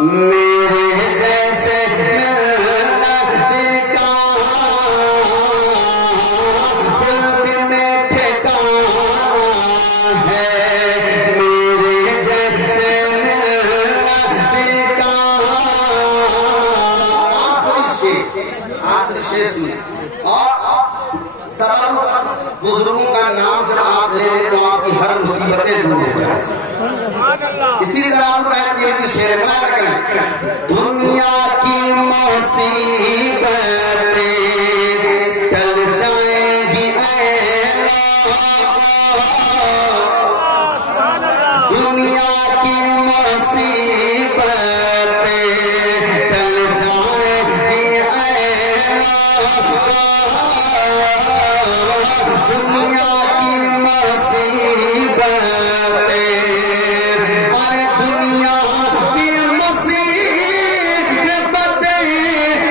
میرے جیسے ملنا دیکھا خلق میں ٹھکانا ہے میرے جیسے ملنا دیکھا آخری شیخ میں اور بزرگوں کا نام جب آپ لے لیں تو آپ کی ہر مصیبتیں دور ہو جائیں اسی طرح آپ کہتے ہیں کہ شعر میں کریں دنیا کی مصیبتیں ٹل جائیں گی اے دنیا کی مصیبتیں ٹل جائیں گی اے دنیا کی مصیبتیں ارے دنیا کی مصیبتیں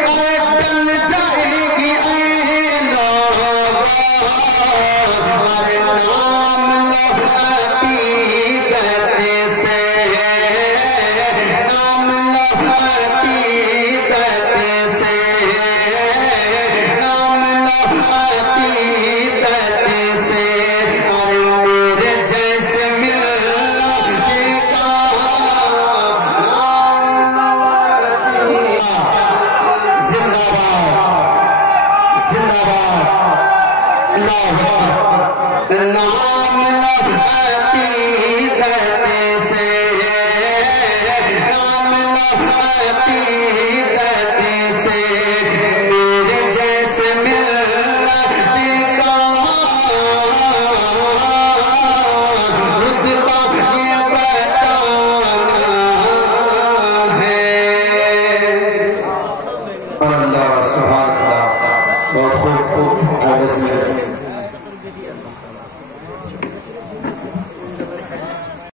ارے ٹل جائے گی اے لوگ ارے نام لو عقیدت سے نام لو عقیدت سے نام لو عقیدت سے اور میرے جیسے ملنا دیکھا زندہ باد زندہ باد اللہ نام لو عقیدت سے نام لو عقیدت سے میرے جیسے ملنا دیکھا رتبہ یہ بتانا ہے اور اللہ سبحان اللہ بہت خوب